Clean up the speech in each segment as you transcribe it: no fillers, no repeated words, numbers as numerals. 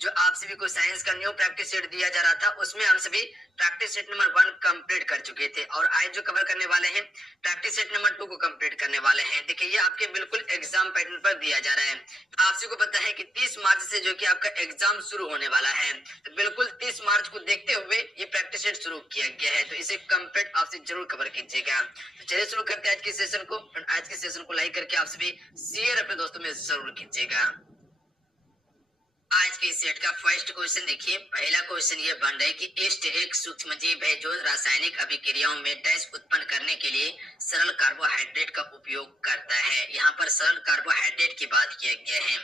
जो आप सभी को साइंस का न्यू प्रैक्टिस सेट दिया जा रहा था उसमें हम सभी प्रैक्टिस सेट नंबर 1 कंप्लीट कर चुके थे और आज जो कवर करने वाले हैं प्रैक्टिस सेट नंबर 2 को कंप्लीट करने वाले हैं। देखिए ये आपके बिल्कुल एग्जाम पैटर्न पर दिया जा रहा है। आप सभी को पता है कि 30 मार्च से जो कि आपका एग्जाम शुरू होने वाला है, तो बिल्कुल 30 मार्च को देखते हुए ये प्रैक्टिस सेट शुरू किया गया है, तो इसे कंप्लीट आपसे जरूर कवर कीजिएगा। तो चलिए शुरू करते हैं आज के सेशन को। आज के सेशन को लाइक करके आप सभी शेयर अपने दोस्तों में जरूर कीजिएगा। आज के सेट का फर्स्ट क्वेश्चन देखिए। पहला क्वेश्चन ये बन रहा है कि ईस्ट एक सूक्ष्मजीव है जो रासायनिक अभिक्रियाओं में डैश उत्पन्न करने के लिए सरल कार्बोहाइड्रेट का उपयोग करता है। यहाँ पर सरल कार्बोहाइड्रेट की बात किया गया है,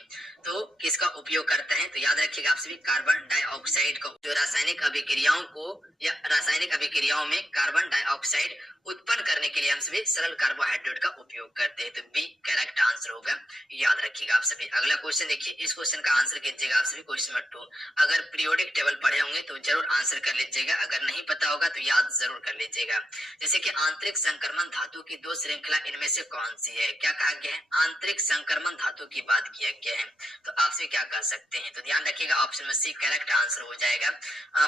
तो किसका उपयोग करता है? तो याद रखिएगा आप सभी कार्बन डाइऑक्साइड का, जो रासायनिक अभिक्रियाओं को या रासायनिक अभिक्रियाओं में कार्बन डाइऑक्साइड उत्पन्न करने के लिए हम सभी सरल कार्बोहाइड्रेट का उपयोग करते हैं, तो बी करेक्ट आंसर होगा। याद रखिएगा आप सभी। अगला क्वेश्चन देखिए, इस क्वेश्चन का आंसर कीजिएगा आप सभी। क्वेश्चन नंबर 2, अगर पीरियोडिक टेबल पढ़े होंगे तो जरूर आंसर कर लीजिएगा, अगर नहीं पता होगा तो याद जरूर कर लीजिएगा। जैसे कि आंतरिक संक्रमण धातु की दो श्रृंखला इनमें से कौन सी है? क्या कहा गया है? आंतरिक संक्रमण धातु की बात किया गया है, तो आप सभी क्या कर सकते हैं? तो ध्यान रखिएगा ऑप्शन में सी करेक्ट आंसर हो जाएगा।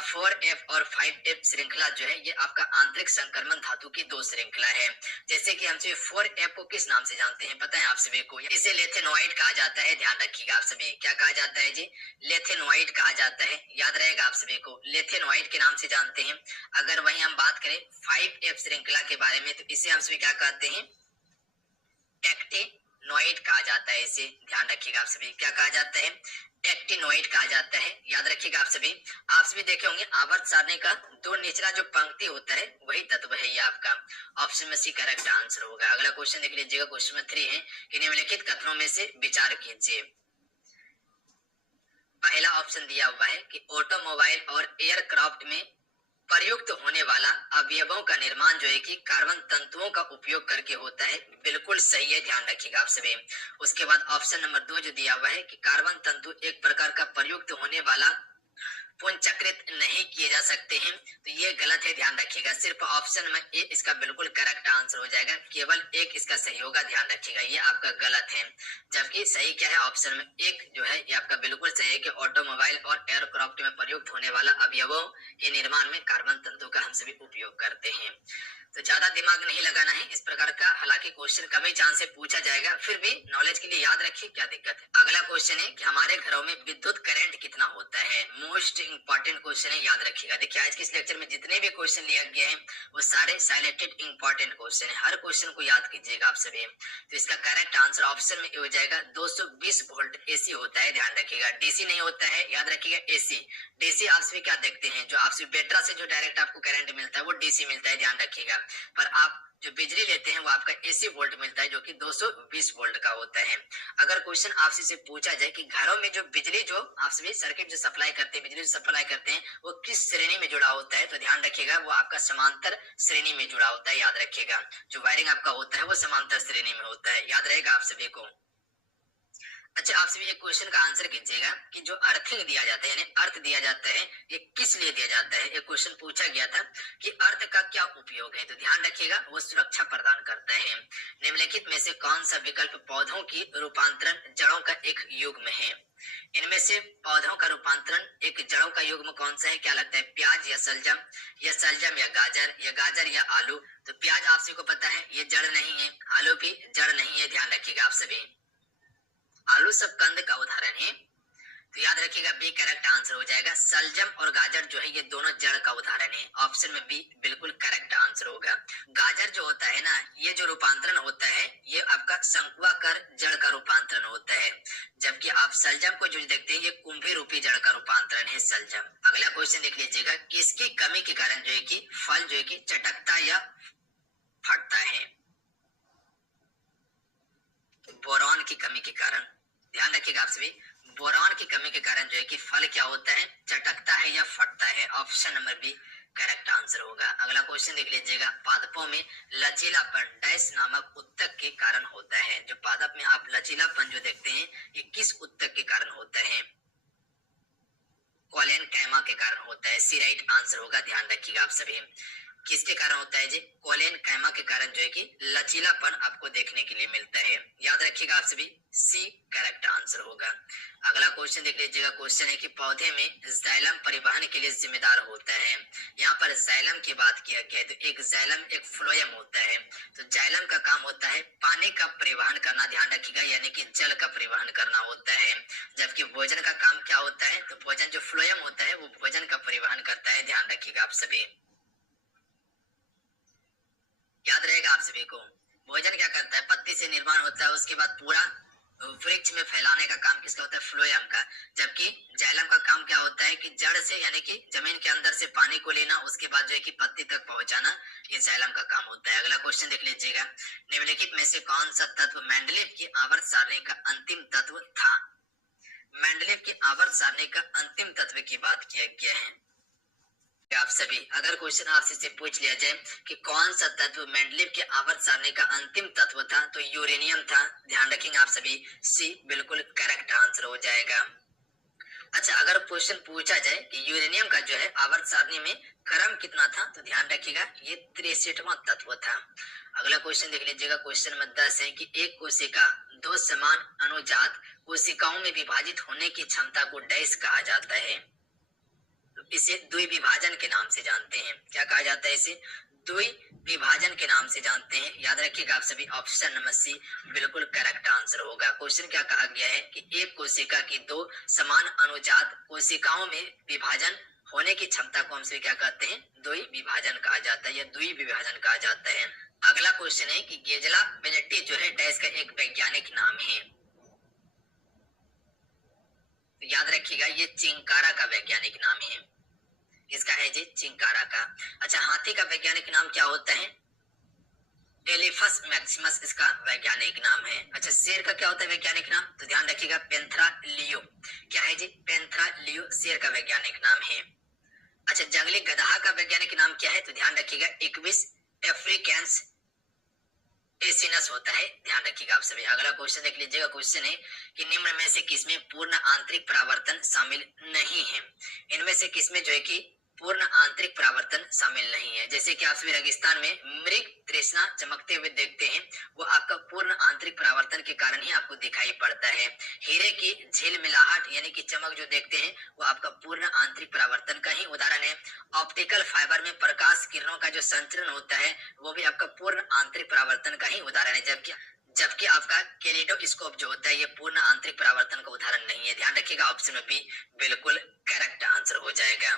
4F और 5F श्रृंखला जो है ये आपका आंतरिक संक्रमण धातु की दो श्रृंखला है। जैसे कि हम सभी 4F को किस नाम से जानते हैं पता है आप सभी को? इसे लेथेनोइड कहा जाता है। ध्यान रखिएगा आप सभी, क्या कहा जाता है जी? लेथेनोइड कहा जाता है। याद रहेगा आप सभी को, लेथेनोइड के नाम से जानते हैं। अगर वहीं हम बात करें 5F श्रृंखला के बारे में, तो इसे हम सभी क्या कहते हैं? एक्टिनोइड कहा जाता है इसे। ध्यान रखिएगा आप सभी, क्या कहा जाता है? एक्टिनोइड कहा जाता है। याद रखिएगा आप सभी देखे होंगे आवर्त सारणी का दो निचला जो पंक्ति होता है वही तत्व है ये आपका। ऑप्शन में सी करेक्ट आंसर होगा। अगला क्वेश्चन देख लीजिएगा। क्वेश्चन में 3 है कि निम्नलिखित कथनों में से विचार कीजिए। पहला ऑप्शन दिया हुआ है कि ऑटोमोबाइल और एयरक्राफ्ट में प्रयुक्त होने वाला अवयवों का निर्माण जो है कि कार्बन तंतुओं का उपयोग करके होता है। बिल्कुल सही है, ध्यान रखिएगा आप सभी। उसके बाद ऑप्शन नंबर 2 जो दिया हुआ है कि कार्बन तंतु एक प्रकार का प्रयुक्त होने वाला पुनर्चक्रित नहीं किए जा सकते हैं, तो ये गलत है। ध्यान रखिएगा, सिर्फ ऑप्शन में ए इसका बिल्कुल करेक्ट आंसर हो जाएगा। केवल एक इसका सही होगा। ध्यान रखिएगा, ये आपका गलत है। जबकि सही क्या है? ऑप्शन में एक जो है ये आपका बिल्कुल सही है कि ऑटोमोबाइल और एयरक्राफ्ट में प्रयुक्त होने वाला अवयवों के निर्माण में कार्बन तंतु का हम सभी उपयोग करते हैं। तो ज्यादा दिमाग नहीं लगाना है इस प्रकार का, हालांकि क्वेश्चन कम ही चांस से पूछा जाएगा, फिर भी नॉलेज के लिए याद रखिए, क्या दिक्कत है। अगला क्वेश्चन है कि हमारे घरों में विद्युत करंट कितना होता है? मोस्ट इंपॉर्टेंट क्वेश्चन है, याद रखिएगा। देखिए आज के इस लेक्चर में जितने भी क्वेश्चन लिया गया है वो सारे साइलेंटेड इंपॉर्टेंट क्वेश्चन है। हर क्वेश्चन को याद कीजिएगा आप सभी। तो इसका करेक्ट आंसर ऑप्शन में हो जाएगा 220 वोल्ट एसी होता है। ध्यान रखिएगा, डीसी नहीं होता है, याद रखिएगा एसी। डीसी आप सभी क्या देखते हैं? जो आप सभी बैटरा से जो डायरेक्ट आपको करंट मिलता है वो डीसी मिलता है, ध्यान रखिएगा। पर आप जो बिजली लेते हैं वो आपका एसी वोल्ट मिलता है जो कि 220 वोल्ट का होता है। अगर क्वेश्चन आपसे से पूछा जाए कि घरों में जो बिजली जो आप सभी सर्किट जो सप्लाई करते हैं, बिजली जो सप्लाई करते हैं वो किस श्रेणी में जुड़ा होता है, तो ध्यान रखिएगा वो आपका समांतर श्रेणी में जुड़ा होता है। याद रखिएगा, जो वायरिंग आपका होता है वो समांतर श्रेणी में होता है। याद रहेगा आप सभी को। अच्छा, आप सभी एक क्वेश्चन का आंसर कीजिएगा कि जो अर्थिंग दिया जाता है यानी अर्थ दिया जाता है ये किस लिए दिया जाता है? एक क्वेश्चन पूछा गया था कि अर्थ का क्या उपयोग है, तो ध्यान रखिएगा वो सुरक्षा प्रदान करता है। निम्नलिखित में से कौन सा विकल्प पौधों की रूपांतरण जड़ों का एक युग्म है? इनमें से पौधों का रूपांतरण एक जड़ों का युग्म कौन सा है? क्या लगता है? प्याज या सलजम, या सलजम या गाजर, या गाजर या आलू? तो प्याज आप सभी को पता है ये जड़ नहीं है, आलू भी जड़ नहीं है। ध्यान रखिएगा आप सभी, आलू सब कंद का उदाहरण है, तो याद रखिएगा बी करेक्ट आंसर हो जाएगा। सलजम और गाजर जो है ये दोनों जड़ का उदाहरण है। ऑप्शन में बी बिल्कुल करेक्ट आंसर होगा। गाजर जो होता है ना, ये जो रूपांतरण होता है ये आपका शंकुआकार जड़ का रूपांतरण होता है, जबकि आप सलजम को जो देखते हैं ये कुंभी रूपी जड़ का रूपांतरण है सलजम। अगला क्वेश्चन देख लीजिएगा, किसकी कमी के कारण जो है कि फल जो है कि चटकता या फटता है? बोरॉन की कमी के कारण। ध्यान रखिएगा आप सभी, बोरॉन की कमी के कारण जो है कि फल क्या होता है? चटकता है या फटता है। Option number B correct answer होगा। अगला क्वेश्चन देख लीजिएगा, पादपों में लचीलापन डैश नामक उत्तक के कारण होता है। जो पादप में आप लचीलापन जो देखते हैं ये किस उत्तक के कारण होता है? कॉलेन कैमा के कारण होता है। सी राइट आंसर होगा। ध्यान रखिएगा आप सभी। किसके कारण होता है जी? कोलेन कैमा के कारण जो है कि लचीलापन आपको देखने के लिए मिलता है। याद रखिएगा आप सभी, सी करेक्ट आंसर होगा। अगला क्वेश्चन देख लीजिएगा। क्वेश्चन है कि पौधे में जाइलम परिवहन के लिए जिम्मेदार होता है। यहाँ पर जाइलम की बात किया गया है, तो एक जाइलम एक फ्लोएम होता है। तो जाइलम का काम होता है पानी का परिवहन करना, ध्यान रखिएगा, यानी कि जल का परिवहन करना होता है। जबकि भोजन का काम क्या होता है? तो भोजन जो फ्लोएम होता है वो भोजन का परिवहन करता है, ध्यान रखिएगा आप सभी। याद रहेगा आप सभी को, भोजन क्या करता है? पत्ती से निर्माण होता है, उसके बाद पूरा वृक्ष में फैलाने का काम किसका होता है? फ्लोएम का। जबकि जाइलम का काम क्या होता है कि जड़ से यानी कि जमीन के अंदर से पानी को लेना, उसके बाद जो है कि पत्ती तक पहुंचाना, ये जाइलम का काम होता है। अगला क्वेश्चन देख लीजिएगा। निम्नलिखित में से कौन सा तत्व मेंडलीव की आवर्त सारणी का अंतिम तत्व था? मेंडलीव की आवर्त सारणी का अंतिम तत्व की बात किया गया है। आप सभी, अगर क्वेश्चन आपसे से पूछ लिया जाए कि कौन सा तत्व मेंडलीव के आवर्त सारणी का अंतिम तत्व था, तो यूरेनियम था। ध्यान रखेंगे आप सभी, सी बिल्कुल करेक्ट आंसर हो जाएगा। अच्छा, अगर क्वेश्चन पूछा जाए कि यूरेनियम का जो है आवर्त सारणी में क्रम कितना था, तो ध्यान रखिएगा ये 63वां तत्व था। अगला क्वेश्चन देख लीजिएगा। क्वेश्चन नंबर 10 है कि एक कोशिका दो समान अनुजात कोशिकाओं में विभाजित होने की क्षमता को डैश कहा जाता है? इसे द्विविभाजन के नाम से जानते हैं। क्या कहा जाता है? इसे द्विविभाजन के नाम से जानते हैं। याद रखिएगा आप सभी, ऑप्शन नंबर सी बिल्कुल करेक्ट आंसर होगा। क्वेश्चन क्या कहा गया है कि एक कोशिका की दो समान अनुजात कोशिकाओं में विभाजन होने की क्षमता को हम सभी क्या कहते हैं? द्विविभाजन कहा जाता है या द्विविभाजन कहा जाता है। अगला क्वेश्चन है कि गेजला बेनेटी जो है डैश का एक वैज्ञानिक नाम है। तो याद रखिएगा ये चिंकारा का वैज्ञानिक नाम है। इसका है जी चिंकारा का। अच्छा, हाथी का वैज्ञानिक नाम क्या होता है? एलिफस मैक्सिमस इसका वैज्ञानिक नाम है। अच्छा, शेर का क्या होता है वैज्ञानिक नाम? तो ध्यान रखिएगा पेंथरा लियो। क्या है जी? पेंथरा लियो शेर का वैज्ञानिक नाम है। अच्छा, जंगली गधा का वैज्ञानिक नाम क्या है? तो ध्यान रखिएगा इक्विस अफ्रीकांस एसिनस होता है, ध्यान रखिएगा आप सभी। अगला क्वेश्चन देख लीजिएगा। क्वेश्चन है कि निम्न में से किसमें पूर्ण आंतरिक परावर्तन शामिल नहीं है? इनमें से किसमें जो है कि पूर्ण आंतरिक परावर्तन शामिल नहीं है? जैसे कि आप सभी रेगिस्तान में मृग तृष्णा चमकते हुए देखते हैं, वो आपका पूर्ण आंतरिक परावर्तन के कारण ही आपको दिखाई पड़ता है। हीरे की झिलमिलाहट यानी कि चमक जो देखते हैं, वो आपका पूर्ण आंतरिक परावर्तन का ही उदाहरण है। ऑप्टिकल फाइबर में प्रकाश किरणों का जो संचरण होता है, वो भी आपका पूर्ण आंतरिक परावर्तन का ही उदाहरण है। जबकि आपका कैलिडोस्कोप जो होता है, ये पूर्ण आंतरिक परावर्तन का उदाहरण नहीं है। ध्यान रखिएगा, ऑप्शन में बी बिल्कुल करेक्ट आंसर हो जाएगा।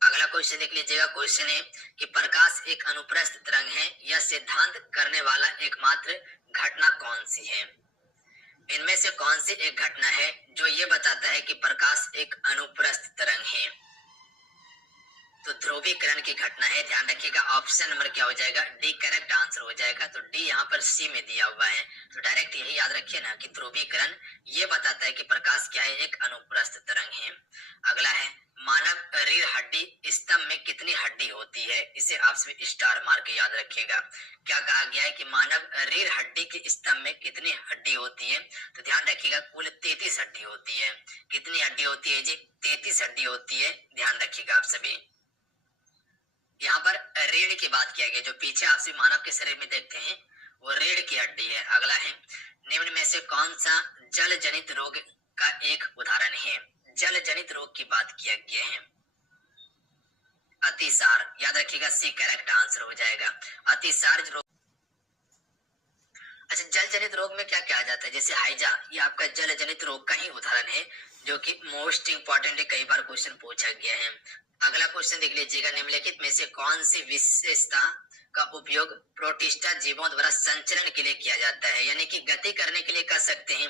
अगला क्वेश्चन देख लीजिएगा। क्वेश्चन है कि प्रकाश एक अनुप्रस्थ तरंग है, यह सिद्धांत करने वाला एकमात्र घटना कौन सी है? इनमें से कौन सी एक घटना है जो ये बताता है कि प्रकाश एक अनुप्रस्थ तरंग है? तो ध्रुवीकरण की घटना है। ध्यान रखिएगा, ऑप्शन नंबर क्या हो जाएगा? डी करेक्ट आंसर हो जाएगा। तो डी यहाँ पर सी में दिया हुआ है, तो डायरेक्ट यही याद रखिए ना कि ध्रुवीकरण ये बताता है कि प्रकाश क्या है? एक अनुप्रस्थ तरंग है। अगला है मानव रीढ़ हड्डी स्तंभ में कितनी हड्डी होती है? इसे आप सभी स्टार मार के याद रखिएगा। क्या कहा गया है कि मानव रीढ़ हड्डी के स्तंभ में कितनी हड्डी होती है? तो ध्यान रखिएगा कुल 33 हड्डी होती है। कितनी हड्डी होती है जी? 33 हड्डी होती है, ध्यान रखिएगा आप सभी। यहाँ पर रीढ़ की बात किया गया, जो पीछे आप सभी मानव के शरीर में देखते हैं वो रीढ़ की हड्डी है। अगला है निम्न में से कौन सा जल जनित रोग का एक उदाहरण है? जल जनित रोग की बात किया गया है। अतिसार, याद रखिएगा सी करेक्ट आंसर हो जाएगा। अतिसार रोग। अच्छा, जल जनित रोग में क्या कहा जाता है? जैसे हाइजा, ये आपका जल जनित रोग का ही उदाहरण है, जो कि मोस्ट इंपॉर्टेंट है, कई बार क्वेश्चन पूछा गया है। अगला क्वेश्चन देख लीजिएगा। निम्नलिखित में से कौन सी विशेषता का उपयोग प्रोटिस्टा जीवों द्वारा संचरण के लिए किया जाता है? यानी कि गति करने के लिए कर सकते हैं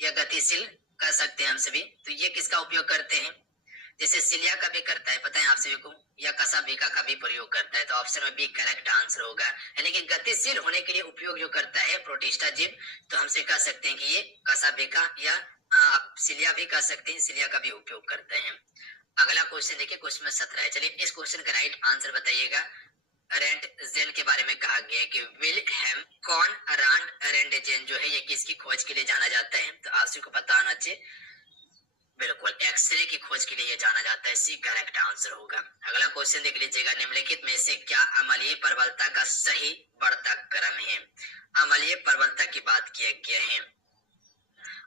या गतिशील कर सकते हैं हम सभी। तो ये किसका उपयोग करते हैं? जैसे सिलिया का भी करता है, पता है आप सभी को, या कसाबीका का भी प्रयोग करता है। तो ऑप्शन में बी करेक्ट आंसर होगा। यानी कि गतिशील होने के लिए उपयोग जो करता है प्रोटिस्टा जीव, तो हमसे कह सकते हैं कि ये कसाबीका या सिलिया भी कह सकते हैं, सिलिया का भी उपयोग करते हैं। अगला क्वेश्चन देखिए, क्वेश्चन 17 है। चलिए इस क्वेश्चन का राइट आंसर बताइएगा। रेंटजेन के बारे में कहा गया है कि विल्हेम कॉनराड रेंटजेन जो है ये किसकी खोज के लिए जाना जाता है? तो आप सभी को पता होना चाहिए, बिल्कुल, एक्सरे की खोज के लिए ये जाना जाता है, सी करेक्ट आंसर होगा। अगला क्वेश्चन देख लीजिएगा, निम्नलिखित में से क्या अम्लीय प्रबलता का सही बढ़ता क्रम है? अम्लीय प्रबलता की बात किया गया है,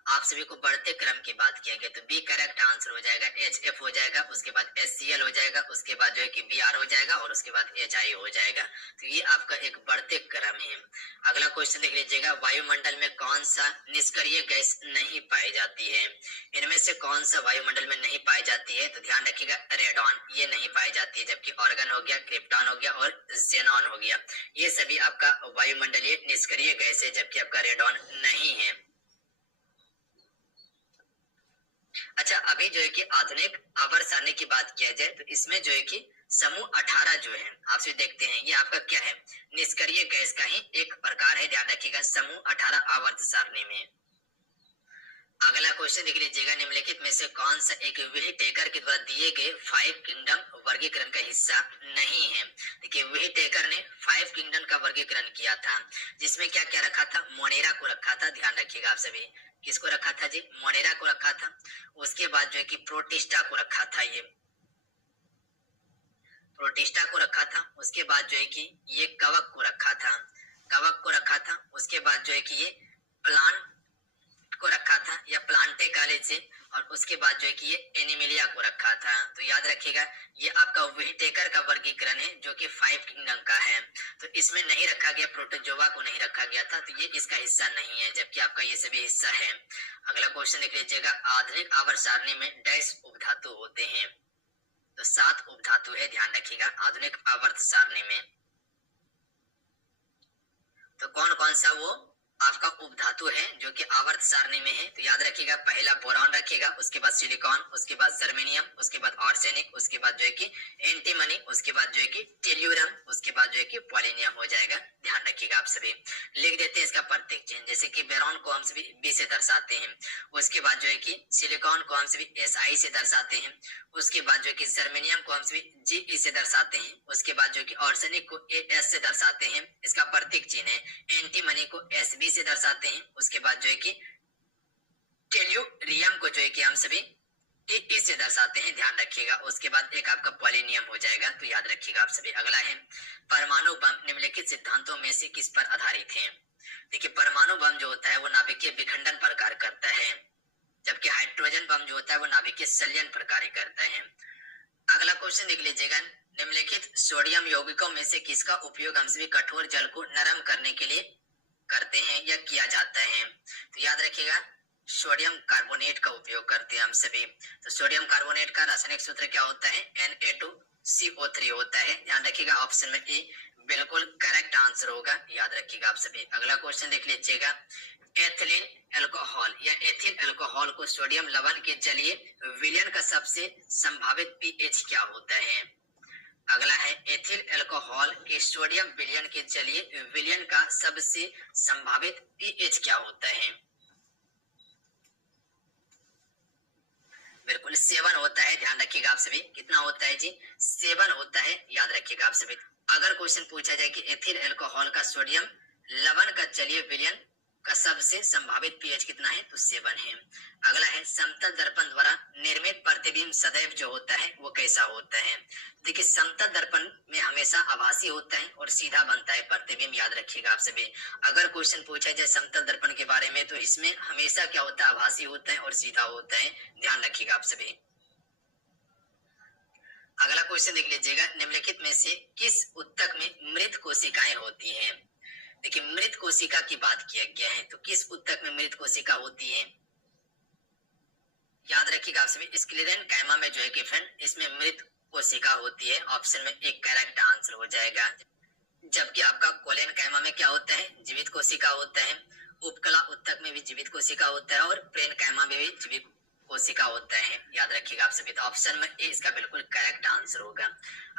आप सभी को बढ़ते क्रम की बात किया गया, तो बी करेक्ट आंसर हो जाएगा। HF हो जाएगा, उसके बाद HCl हो जाएगा, उसके बाद जो है कि Br हो जाएगा और उसके बाद HI हो जाएगा। तो ये आपका एक बढ़ते क्रम है। अगला क्वेश्चन देख लीजिएगा, वायुमंडल में कौन सा निष्क्रिय गैस नहीं पाई जाती है? इनमें से कौन सा वायुमंडल में नहीं पाई जाती है? तो ध्यान रखिएगा, रेडॉन ये नहीं पाई जाती है, जबकि ऑर्गन हो गया, क्रिप्टॉन हो गया और जेनॉन हो गया, ये सभी आपका वायुमंडलीय निष्क्रिय गैस है, जबकि आपका रेडॉन नहीं है। अच्छा, अभी जो है कि आधुनिक आवर्त सारणी की बात किया जाए तो इसमें जो है कि समूह 18 जो है आपसे देखते हैं, ये आपका क्या है? निष्क्रिय गैस का ही एक प्रकार है, ध्यान रखिएगा, समूह 18 आवर्त सारणी में। अगला क्वेश्चन देख लीजिएगा, निम्नलिखित में से कौन सा एक विली टेकर के द्वारा दिए गए 5 किंगडम वर्गीकरण का हिस्सा नहीं है? देखिए, विली टेकर ने 5 किंगडम का वर्गीकरण किया था, जिसमें क्या क्या रखा था? मोनेरा को रखा था, ध्यान रखिएगा आप सभी, किसको रखा था जी? मोनेरा को रखा था। उसके बाद जो है कि प्रोटिस्टा को रखा था, ये प्रोटिस्टा को रखा था। उसके बाद जो है कि ये कवक को रखा था, कवक को रखा था। उसके बाद जो है कि ये प्लांट को रखा था या प्लांटे कॉलेज से, और उसके बाद जो है कि ये एनिमिलिया को रखा था। तो याद रखिएगा, ये आपका व्हिटेकर का वर्गीकरण है जो कि 5 किंगडम का है। तो इसमें नहीं रखा गया, प्रोटोजोआ को नहीं रखा गया था, तो ये इसका हिस्सा नहीं है, जबकि आपका ये सभी हिस्सा है। अगला क्वेश्चन देख लीजिएगा, आधुनिक आवर्त सारणी में डैश उपधातु होते हैं? तो 7 उपधातु है, ध्यान रखिएगा आधुनिक आवर्त सारणी में। तो कौन कौन सा वो आपका उपधातु है जो कि आवर्त सारणी में है? तो याद रखिएगा, पहला बोरॉन रखिएगा, उसके बाद सिलिकॉन, उसके बाद जर्मेनियम, उसके बाद आर्सेनिक, उसके बाद जो है कि एंटीमनी, उसके बाद जो है कि टेल्यूरम, उसके बाद जो है कि पॉलिनियम हो जाएगा। ध्यान रखिएगा, आप सभी लिख देते हैं इसका प्रत्येक चिन्ह, जैसे कि बोरॉन को हम सभी बी से दर्शाते हैं, उसके बाद जो है कि सिलिकॉन को हम सभी SI से दर्शाते हैं, उसके बाद जो है कि जर्मेनियम को हम सभी GE से दर्शाते हैं, उसके बाद जो है कि आर्सेनिक को AS से दर्शाते हैं, इसका प्रतीक चिन्ह है। एंटीमनी को SB से दर्शाते हैं, उसके बाद जो है कि टेल्यूरियम को जो है कि हम सभी TE से दर्शाते हैं, ध्यान रखिएगा। उसके बाद एक आपका पॉलिनियम हो जाएगा, तो याद रखिएगा आप सभी। अगला है, परमाणु बम निम्नलिखित सिद्धांतों में से किस पर आधारित है? देखिए, परमाणु बम जो होता है वो नाभिकीय विखंडन पर कार्य करता है, जबकि हाइड्रोजन बम जो होता है वो नाभिकीय संलयन पर कार्य करता है। अगला क्वेश्चन देख लीजिएगा, निम्नलिखित सोडियम यौगिकों में से किसका उपयोग हम सभी कठोर जल को नरम करने के लिए करते हैं या किया जाता है? तो याद रखिएगा, सोडियम कार्बोनेट का उपयोग करते हैं हम सभी। तो सोडियम कार्बोनेट का रासायनिक सूत्र क्या होता है? Na2CO3 होता है, ध्यान रखिएगा, ऑप्शन में ए बिल्कुल करेक्ट आंसर होगा, याद रखिएगा आप सभी। अगला क्वेश्चन देख लीजिएगा, एथिलीन अल्कोहल या एथिल अल्कोहल को सोडियम लवण के जलीय विलयन का सबसे संभावित पीएच क्या होता है? अगला है, एथिल अल्कोहल के सोडियम विलयन के जलीय विलयन का सबसे संभावित पीएच क्या होता है? बिल्कुल 7 होता है, ध्यान रखिएगा आप सभी। कितना होता है जी? 7 होता है, याद रखिएगा आप सभी। अगर क्वेश्चन पूछा जाए कि एथिल अल्कोहल का सोडियम लवण का जलीय विलयन का सबसे संभावित पीएच कितना है? तो 7 है। अगला है, समतल दर्पण द्वारा निर्मित प्रतिबिंब सदैव जो होता है वो कैसा होता है? देखिए, समतल दर्पण में हमेशा आभासी होता है और सीधा बनता है प्रतिबिंब, याद रखिएगा आप सभी। अगर क्वेश्चन पूछा जाए समतल दर्पण के बारे में तो इसमें हमेशा क्या होता है? आभासी होता है और सीधा होता है, ध्यान रखिएगा आप सभी। अगला क्वेश्चन देख लीजिएगा, निम्नलिखित में से किस उत्तक में मृत कोशिकाएं होती हैं? देखिए, मृत कोशिका की बात किया गया है, तो किस उत्तक में मृत कोशिका होती है? याद रखिएगा आप सभी, स्क्लेरन कायमा में जो है कि फ्रेंड इसमें मृत कोशिका होती है, ऑप्शन में एक करेक्ट आंसर हो जाएगा। जबकि आपका कोलेन कायमा में क्या होता है? जीवित कोशिका होता है। उपकला उत्तक में भी जीवित कोशिका होता है और प्रेन कायमा में भी जीवित कोशिका होता है, याद रखिएगा आप सभी। तो ऑप्शन में ए इसका बिल्कुल करेक्ट आंसर होगा।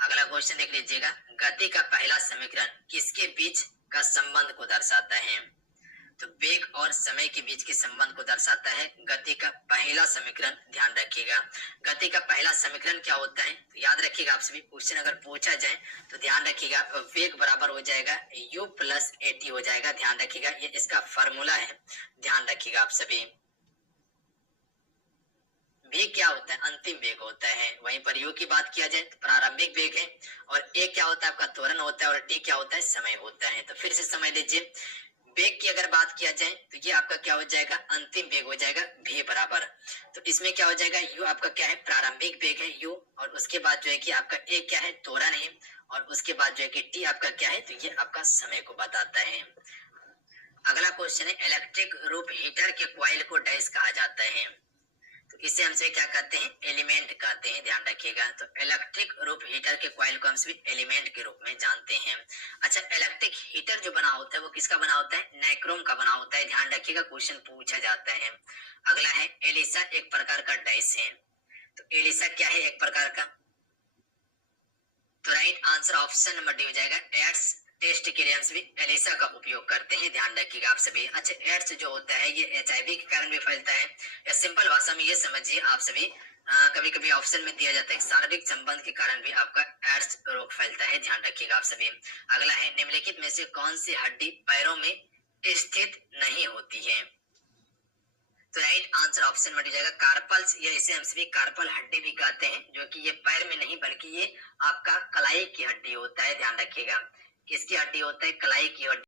अगला क्वेश्चन देख लीजिएगा, गति का पहला समीकरण किसके बीच का संबंध को दर्शाता है? तो वेग और समय के बीच के संबंध को दर्शाता है गति का पहला समीकरण, ध्यान रखिएगा। गति का पहला समीकरण क्या होता है? तो याद रखिएगा आप सभी, क्वेश्चन अगर पूछा जाए तो ध्यान रखिएगा, वेग बराबर हो जाएगा u प्लस AT हो जाएगा, ध्यान रखिएगा, ये इसका फॉर्मूला है, ध्यान रखिएगा आप सभी। बी क्या होता है, अंतिम वेग होता है। वहीं पर यू की बात किया जाए तो प्रारंभिक वेग है, और ए क्या होता है आपका त्वरण होता है, और टी क्या होता है समय होता है। तो फिर से समझ लीजिए, वेग की अगर बात किया जाए तो ये आपका क्या हो जाएगा, अंतिम वेग हो जाएगा v बराबर। तो इसमें क्या हो जाएगा, u आपका क्या है, प्रारंभिक वेग है u, और उसके बाद जो है कि आपका a क्या है, त्वरण है, और उसके बाद जो है कि t आपका क्या है, तो ये आपका समय को बताता है। अगला क्वेश्चन है, इलेक्ट्रिक रूप हीटर के कॉइल को डैश कहा जाता है। तो इसे हमसे क्या कहते हैं, एलिमेंट कहते हैं, ध्यान रखिएगा। तो इलेक्ट्रिक रूप हीटर के कॉइल को हम सभी एलिमेंट के रूप में जानते हैं। अच्छा, इलेक्ट्रिक हीटर जो बना होता है वो किसका बना होता है, नाइक्रोम का बना होता है, ध्यान रखिएगा, क्वेश्चन पूछा जाता है। अगला है, एलिसा एक प्रकार का डैश है। तो एलिसा क्या है, एक प्रकार का। तो right answer option number D हो जाएगा। एड्स टेस्ट के लिए हम सभी एलिसा का उपयोग करते हैं, ध्यान रखिएगा आप सभी। अच्छा, एड्स जो होता है ये एचआईवी के कारण भी फैलता है, या सिंपल भाषा में ये समझिए आप सभी, कभी कभी ऑप्शन में दिया जाता है शारीरिक संबंध के कारण भी आपका एड्स रोग फैलता है, ध्यान रखिएगा आप सभी। अगला है, निम्नलिखित में से कौन सी हड्डी पैरों में स्थित नहीं होती है। तो राइट आंसर ऑप्शन में जाएगा कार्पल्स, या इसे हम सभी कार्पल हड्डी भी कहते हैं, जो कि ये पैर में नहीं बल्कि ये आपका कलाई की हड्डी होता है, ध्यान रखिएगा। किसकी हड्डी होता है, कलाई की हड्डी।